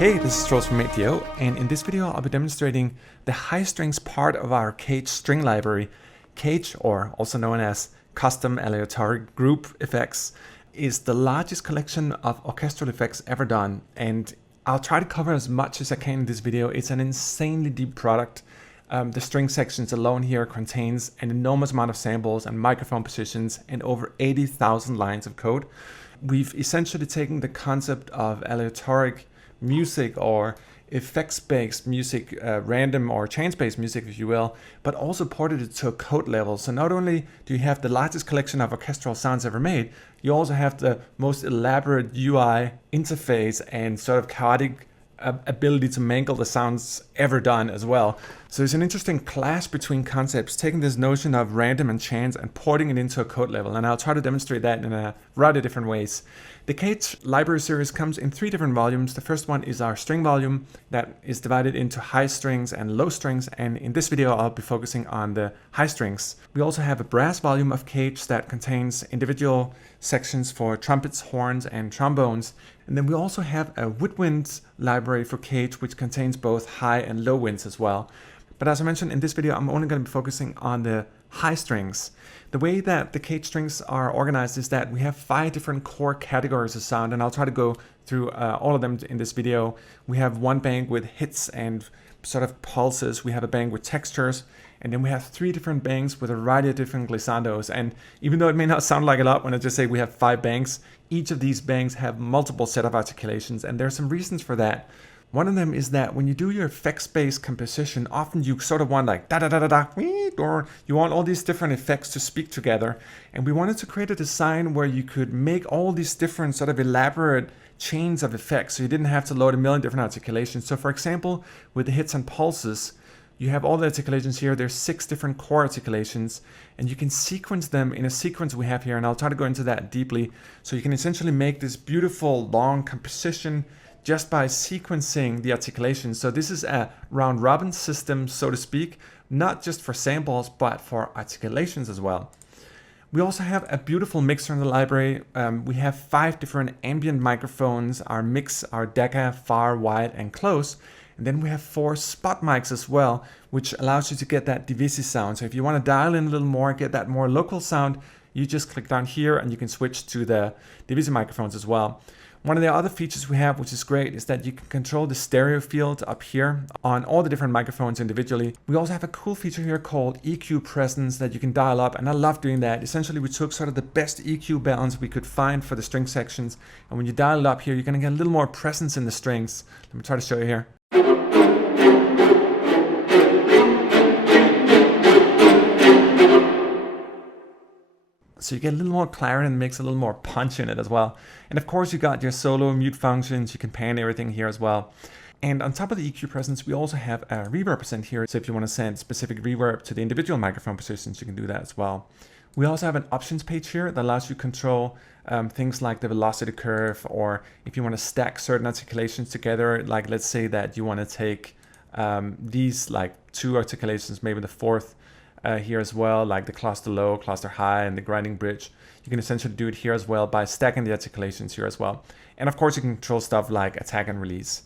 Hey, this is Troels from ATO, and in this video I'll be demonstrating the high strings part of our G.A.N.G string library. G.A.N.G, or also known as Custom Aleatoric Group Effects, is the largest collection of orchestral effects ever done, and I'll try to cover as much as I can in this video. It's an insanely deep product. The string sections alone here contains an enormous amount of samples and microphone positions and over 80,000 lines of code. We've essentially taken the concept of aleatoric music or effects-based music, random or chance-based music, if you will, but also ported it to a code level. So not only do you have the largest collection of orchestral sounds ever made, you also have the most elaborate UI interface and sort of chaotic ability to mangle the sounds ever done as well. So it's an interesting clash between concepts, taking this notion of random and chance and porting it into a code level, and I'll try to demonstrate that in a variety of different ways. The G.A.N.G library series comes in 3 different volumes. The first one is our string volume that is divided into high strings and low strings, and in this video I'll be focusing on the high strings. We also have a brass volume of G.A.N.G that contains individual sections for trumpets, horns, and trombones. And then we also have a Woodwinds library for G.A.N.G which contains both high and low winds as well. But as I mentioned, in this video I'm only going to be focusing on the high strings. The way that the G.A.N.G strings are organized is that we have 5 different core categories of sound, and I'll try to go through all of them in this video. We have one bank with hits and sort of pulses, we have a bank with textures, and then we have 3 different banks with a variety of different glissandos. And even though it may not sound like a lot when I just say we have 5 banks, each of these banks have multiple set of articulations, and there are some reasons for that. One of them is that when you do your effects-based composition, often you sort of want like da-da-da-da-da, or you want all these different effects to speak together. And we wanted to create a design where you could make all these different sort of elaborate chains of effects, so you didn't have to load a million different articulations. So for example, with the hits and pulses, you have all the articulations here. There's 6 different core articulations, and you can sequence them in a sequence we have here, and I'll try to go into that deeply. So you can essentially make this beautiful long composition just by sequencing the articulations. So this is a round robin system, so to speak, not just for samples, but for articulations as well. We also have a beautiful mixer in the library. We have 5 different ambient microphones, our mix, our Decca, far, wide, and close. And then we have 4 spot mics as well, which allows you to get that Divisi sound. So if you want to dial in a little more, get that more local sound, you just click down here and you can switch to the Divisi microphones as well. One of the other features we have, which is great, is that you can control the stereo field up here on all the different microphones individually. We also have a cool feature here called EQ presence that you can dial up, and I love doing that. Essentially, we took sort of the best EQ balance we could find for the string sections, and when you dial it up here, you're going to get a little more presence in the strings. Let me try to show you here. So you get a little more clarity and makes a little more punch in it as well. And of course you got your solo mute functions, you can pan everything here as well. And on top of the EQ presence, we also have a reverb present here. So if you want to send specific reverb to the individual microphone positions, you can do that as well. We also have an options page here that allows you to control things like the velocity curve, or if you want to stack certain articulations together, like let's say that you want to take these like 2 articulations, maybe the 4th, here as well, like the cluster low, cluster high, and the grinding bridge. You can essentially do it here as well by stacking the articulations here as well. And of course you can control stuff like attack and release.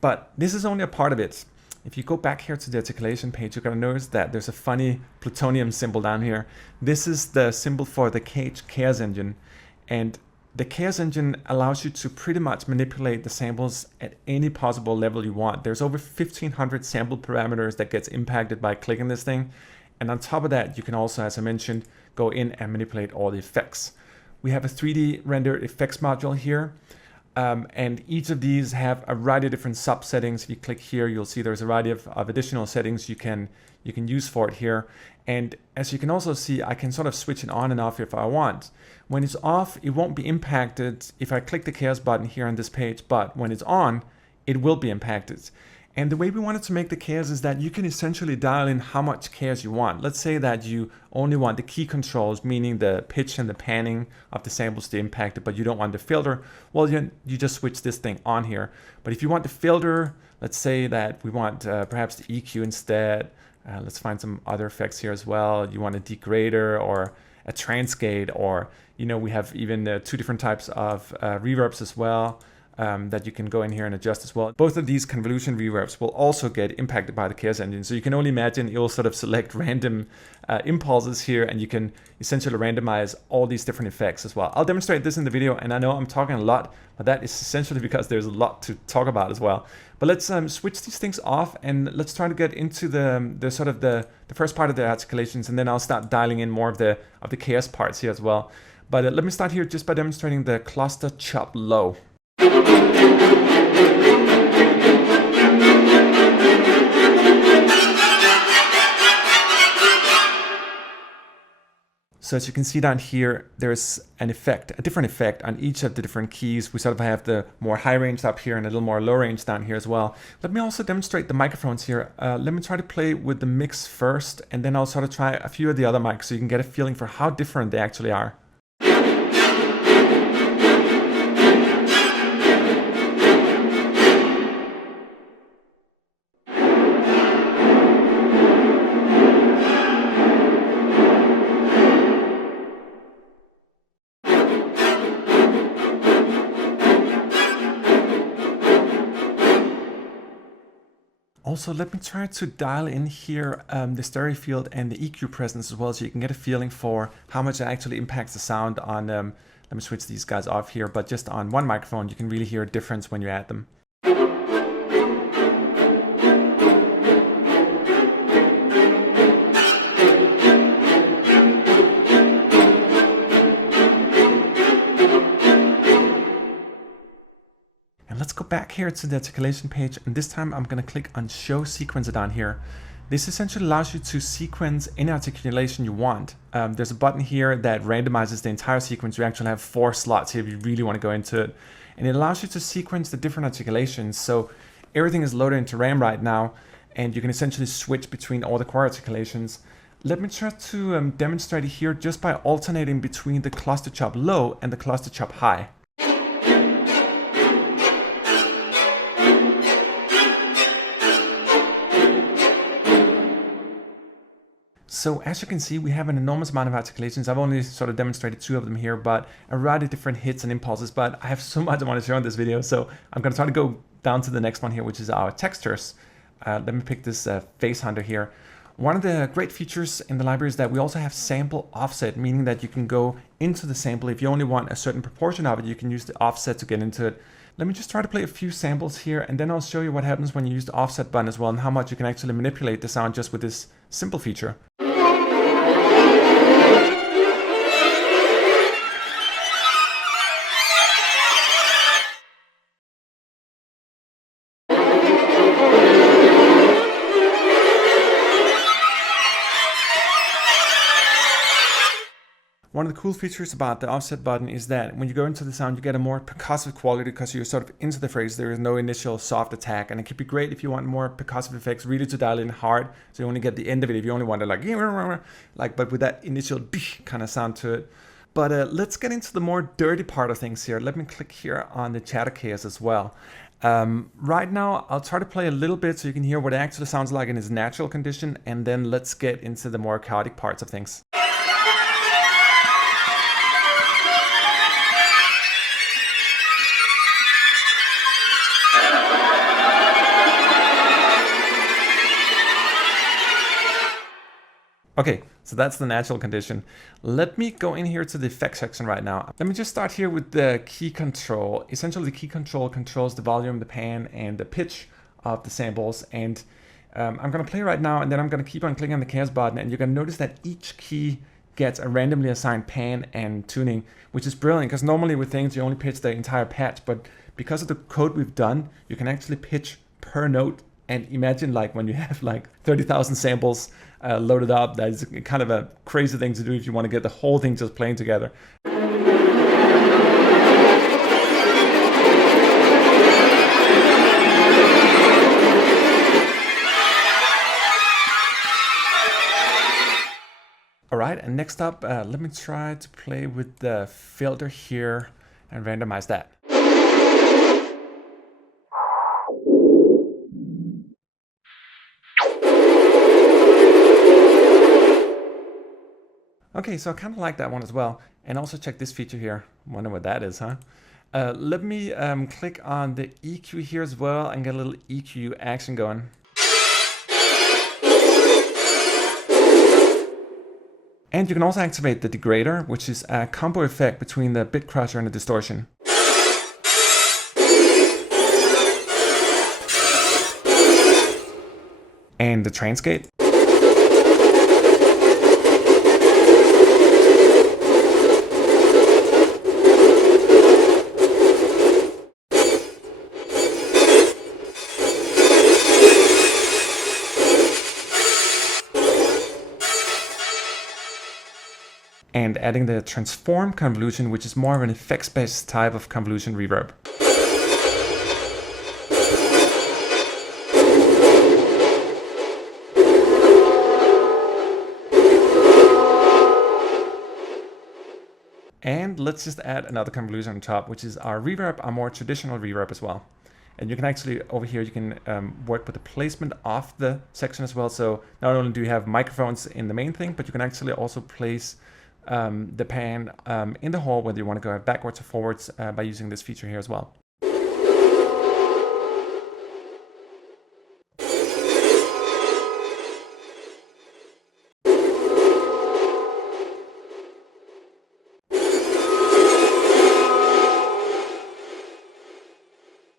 But this is only a part of it. If you go back here to the articulation page, you're going to notice that there's a funny plutonium symbol down here. This is the symbol for the G.A.N.G chaos engine. And the chaos engine allows you to pretty much manipulate the samples at any possible level you want. There's over 1,500 sample parameters that gets impacted by clicking this thing. And on top of that, you can also, as I mentioned, go in and manipulate all the effects. We have a 3D rendered effects module here. And each of these have a variety of different sub settings. If you click here, you'll see there's a variety of additional settings you can use for it here. And as you can also see, I can sort of switch it on and off if I want. When it's off, it won't be impacted if I click the chaos button here on this page, but when it's on, it will be impacted. And the way we wanted to make the chaos is that you can essentially dial in how much chaos you want. Let's say that you only want the key controls, meaning the pitch and the panning of the samples to impact it, but you don't want the filter. Well, you just switch this thing on here. But if you want the filter, let's say that we want perhaps the EQ instead. Let's find some other effects here as well. You want a degrader or a trance-gate, or we have even 2 different types of reverbs as well. that you can go in here and adjust as well. Both of these convolution reverbs will also get impacted by the Chaos Engine. So you can only imagine you'll sort of select random impulses here, and you can essentially randomize all these different effects as well. I'll demonstrate this in the video, and I know I'm talking a lot, but that is essentially because there's a lot to talk about as well. But let's switch these things off, and let's try to get into the first part of the articulations, and then I'll start dialing in more of the chaos parts here as well. But let me start here just by demonstrating the cluster chop low. So as you can see down here, there's an effect, a different effect on each of the different keys. We sort of have the more high range up here and a little more low range down here as well. Let me also demonstrate the microphones here. Let me try to play with the mix first, and then I'll sort of try a few of the other mics so you can get a feeling for how different they actually are. Also, let me try to dial in here the stereo field and the EQ presence as well, so you can get a feeling for how much it actually impacts the sound on, let me switch these guys off here, but just on one microphone, you can really hear a difference when you add them. Let's go back here to the articulation page, and this time I'm going to click on show sequencer down here. This essentially allows you to sequence any articulation you want. There's a button here that randomizes the entire sequence. You actually have 4 slots here if you really want to go into it, and it allows you to sequence the different articulations. So everything is loaded into RAM right now, and you can essentially switch between all the core articulations. Let me try to demonstrate it here just by alternating between the cluster chop low and the cluster chop high. So as you can see, we have an enormous amount of articulations. I've only sort of demonstrated 2 of them here, but a variety of different hits and impulses. But I have so much I want to show in this video, so I'm going to try to go down to the next one here, which is our textures. Let me pick this Phase Hunter here. One of the great features in the library is that we also have sample offset, meaning that you can go into the sample. If you only want a certain proportion of it, you can use the offset to get into it. Let me just try to play a few samples here, and then I'll show you what happens when you use the offset button as well, and how much you can actually manipulate the sound just with this simple feature. One of the cool features about the offset button is that when you go into the sound, you get a more percussive quality because you're sort of into the phrase. There is no initial soft attack, and it could be great if you want more percussive effects, really to dial in hard, so you only get the end of it if you only want to but with that initial kind of sound to it. But let's get into the more dirty part of things here. Let me click here on the chatter chaos as well. Right now, I'll try to play a little bit so you can hear what it actually sounds like in its natural condition, and then let's get into the more chaotic parts of things. Okay, so that's the natural condition. Let me go in here to the effects section right now. Let me just start here with the key control. Essentially, the key control controls the volume, the pan, and the pitch of the samples. And I'm going to play right now, and then I'm going to keep on clicking on the chaos button, and you're going to notice that each key gets a randomly assigned pan and tuning, which is brilliant, because normally with things you only pitch the entire patch, but because of the code we've done, you can actually pitch per note. And imagine like when you have like 30,000 samples loaded up, that is kind of a crazy thing to do if you want to get the whole thing just playing together. All right, and next up, let me try to play with the filter here and randomize that. Okay, so I kind of like that one as well. And also check this feature here. Wonder what that is, huh? Let me click on the EQ here as well and get a little EQ action going. And you can also activate the degrader, which is a combo effect between the bit crusher and the distortion. And the trance-gate. And adding the transform convolution, which is more of an effects-based type of convolution reverb. And let's just add another convolution on top, which is our reverb, our more traditional reverb as well. And you can actually, over here, you can work with the placement of the section as well. So not only do you have microphones in the main thing, but you can actually also place the pan in the hall, whether you want to go backwards or forwards by using this feature here as well.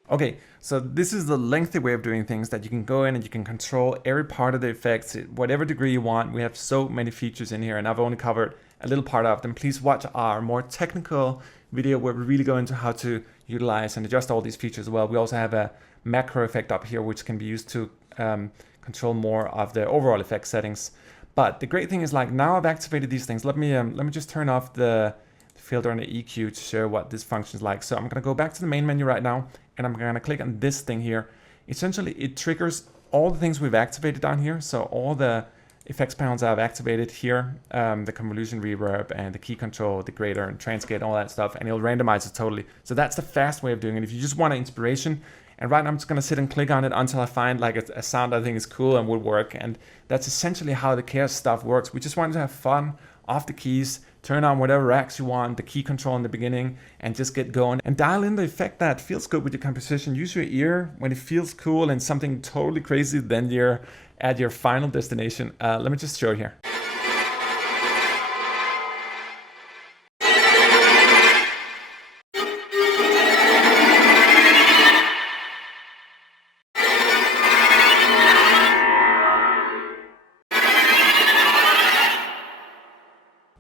Okay, so this is the lengthy way of doing things, that you can go in and you can control every part of the effects, whatever degree you want. We have so many features in here, and I've only covered a little part of them. Please watch our more technical video where we really go into how to utilize and adjust all these features as well. We also have a macro effect up here, which can be used to control more of the overall effect settings. But the great thing is, like, now I've activated these things. Let me just turn off the filter and the EQ to show what this functions like. So I'm going to go back to the main menu right now, and I'm going to click on this thing here. Essentially, it triggers all the things we've activated down here. So all the effects panels I've activated here, the convolution reverb and the key control, the degrader and trance-gate, all that stuff, and it'll randomize it totally. So that's the fast way of doing it. If you just want an inspiration, and right now I'm just going to sit and click on it until I find like a sound I think is cool and would work. And that's essentially how the chaos stuff works. We just want to have fun off the keys, turn on whatever racks you want, the key control in the beginning, and just get going. And dial in the effect that feels good with your composition. Use your ear when it feels cool and something totally crazy, then you're at your final destination. Let me just show it here.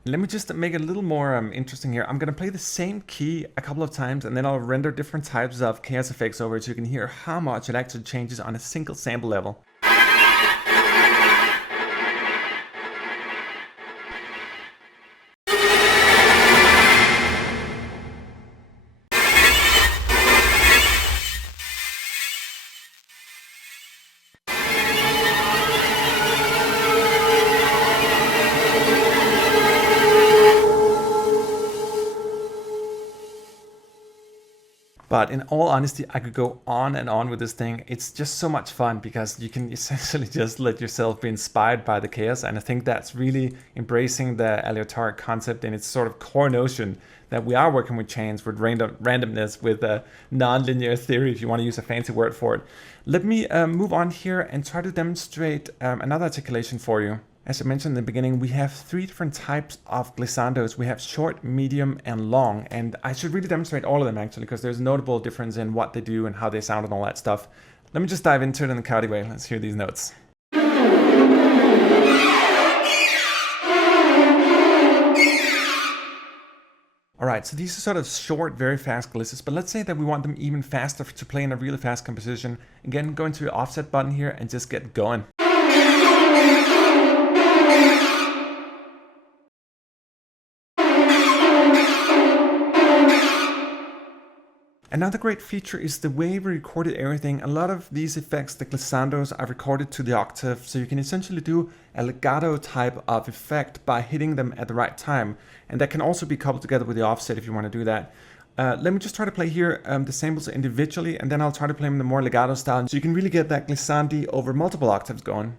Let me just make it a little more interesting here. I'm going to play the same key a couple of times, and then I'll render different types of chaos effects over it so you can hear how much it actually changes on a single sample level. But in all honesty, I could go on and on with this thing. It's just so much fun because you can essentially just let yourself be inspired by the chaos. And I think that's really embracing the aleatoric concept in its sort of core notion that we are working with chains, with randomness, with non-linear theory, if you want to use a fancy word for it. Let me move on here and try to demonstrate another articulation for you. As I mentioned in the beginning, we have 3 different types of glissandos. We have short, medium, and long. And I should really demonstrate all of them actually, because there's a notable difference in what they do and how they sound and all that stuff. Let me just dive into it in the Cowdy way. Let's hear these notes. All right, so these are sort of short, very fast glisses, but let's say that we want them even faster to play in a really fast composition. Again, go into your offset button here and just get going. Another great feature is the way we recorded everything. A lot of these effects, the glissandos, are recorded to the octave, so you can essentially do a legato type of effect by hitting them at the right time. And that can also be coupled together with the offset if you want to do that. Let me just try to play here the samples individually, and then I'll try to play them in the more legato style, so you can really get that glissandi over multiple octaves going.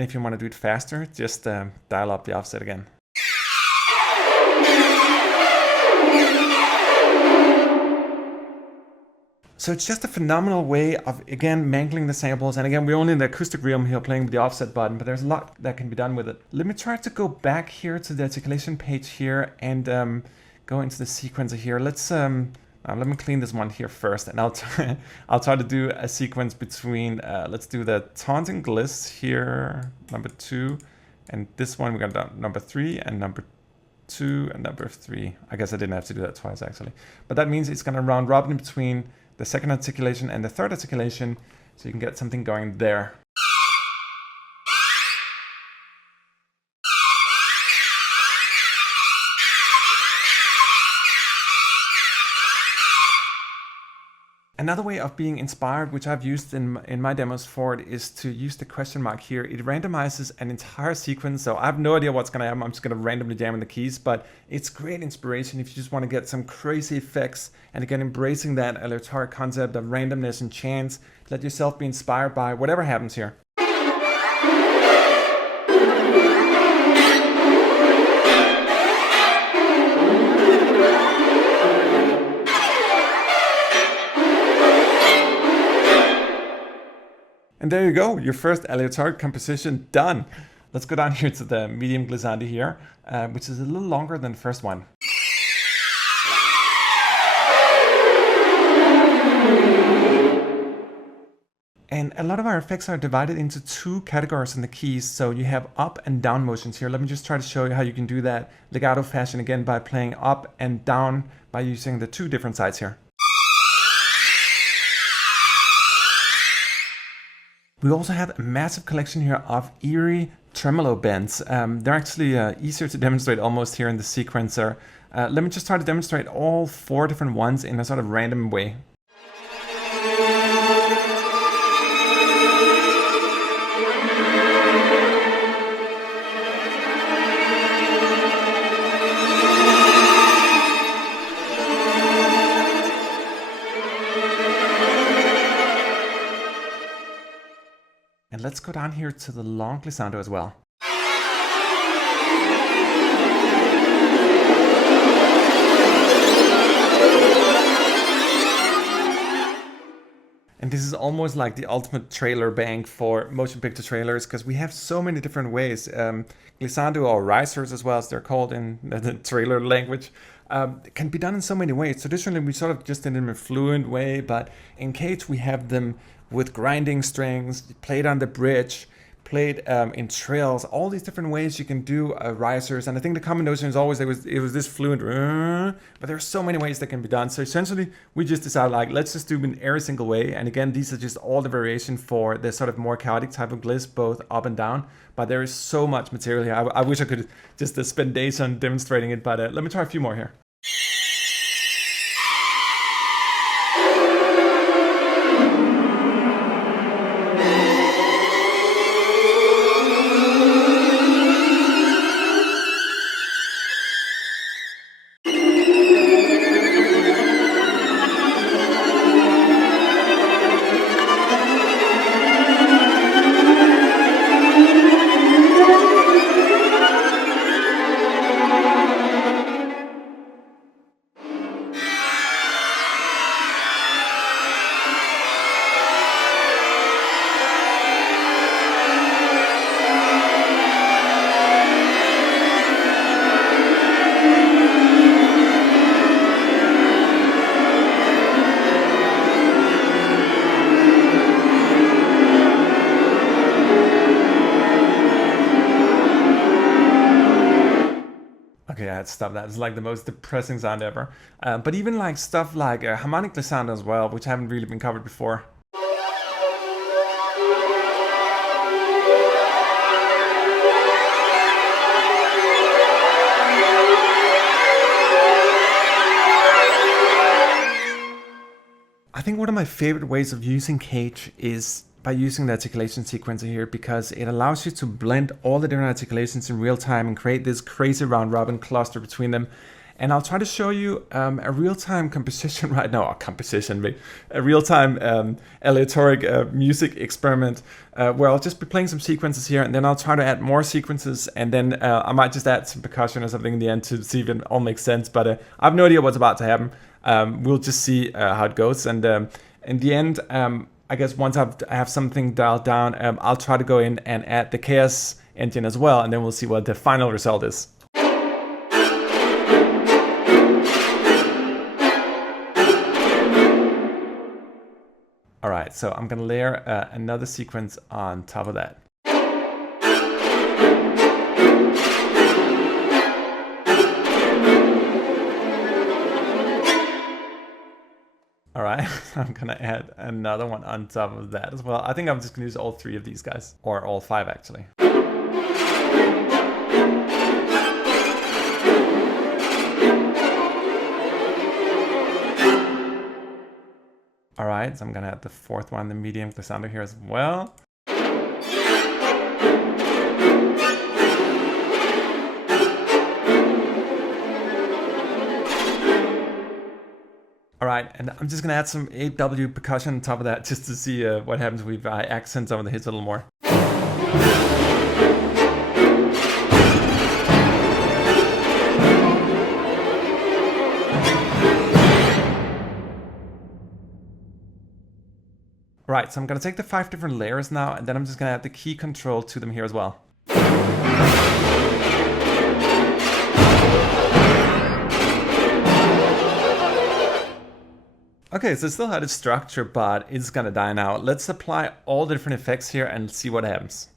And if you want to do it faster, just dial up the offset again. So it's just a phenomenal way of, again, mangling the samples. And again, we're only in the acoustic realm here playing with the offset button, but there's a lot that can be done with it. Let me try to go back here to the articulation page here and go into the sequencer here. Let's let me clean this one here first, and I'll try to do a sequence between, let's do the taunting gliss here, number 2, and this one we're gonna do number 3 and number 2 and number 3. I guess I didn't have to do that twice actually, but that means it's gonna round robin between the second articulation and the third articulation, so you can get something going there. Another way of being inspired, which I've used in my demos for it, is to use the question mark here. It randomizes an entire sequence, so I have no idea what's going to happen. I'm just going to randomly jam in the keys, but it's great inspiration if you just want to get some crazy effects. And again, embracing that aleatoric concept of randomness and chance. Let yourself be inspired by whatever happens here. And there you go, your first aleatoric composition done. Let's go down here to the medium glissando here, which is a little longer than the first one. And a lot of our effects are divided into 2 categories in the keys. So you have up and down motions here. Let me just try to show you how you can do that legato fashion again by playing up and down by using the 2 different sides here. We also have a massive collection here of eerie tremolo bends. They're actually easier to demonstrate almost here in the sequencer. Let me just try to demonstrate all 4 different ones in a sort of random way. And let's go down here to the long glissando as well. And this is almost like the ultimate trailer bank for motion picture trailers, because we have so many different ways. Glissando, or risers as well as they're called in the trailer language, can be done in so many ways. Traditionally, we sort of just did them in a fluent way, but in Cage we have them with grinding strings, played on the bridge, played in trills, all these different ways you can do risers. And I think the common notion is always it was this fluent, but there are so many ways that can be done. So essentially, we just decided, like, let's just do it in every single way. And again, these are just all the variation for the sort of more chaotic type of gliss, both up and down. But there is so much material here. I wish I could just spend days on demonstrating it, but let me try a few more here. Okay, I had to stop that. It's like the most depressing sound ever. But even like stuff like harmonic glissando as well, which haven't really been covered before. I think one of my favorite ways of using Cage is by using the articulation sequencer here, because it allows you to blend all the different articulations in real time and create this crazy round robin cluster between them. And I'll try to show you a real-time composition right now, a real-time aleatoric music experiment where I'll just be playing some sequences here, and then I'll try to add more sequences, and then I might just add some percussion or something in the end to see if it all makes sense. But I have no idea what's about to happen. We'll just see how it goes. And in the end, I guess once I have something dialed down, I'll try to go in and add the chaos engine as well, and then we'll see what the final result is. All right, so I'm gonna layer another sequence on top of that. All right, I'm gonna add another one on top of that as well. I think I'm just gonna use all 3 of these guys, or all 5 actually. All right, so I'm gonna add the 4th one, the medium glissando here as well. All right, and I'm just gonna add some AW percussion on top of that just to see what happens if I accent some of the hits a little more. Right, so I'm gonna take the 5 different layers now, and then I'm just gonna add the key control to them here as well. Okay, so it still had its structure, but it's gonna die now. Let's apply all the different effects here and see what happens.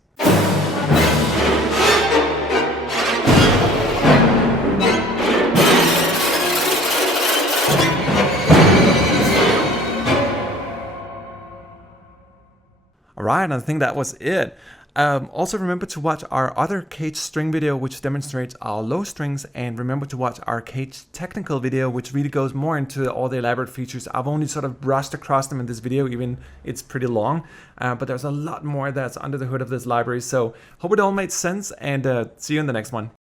Alright, I think that was it. Also remember to watch our other cage string video which demonstrates our low strings, and remember to watch our cage technical video which really goes more into all the elaborate features. I've only sort of brushed across them in this video, even it's pretty long, but there's a lot more that's under the hood of this library. So hope it all made sense, and see you in the next one.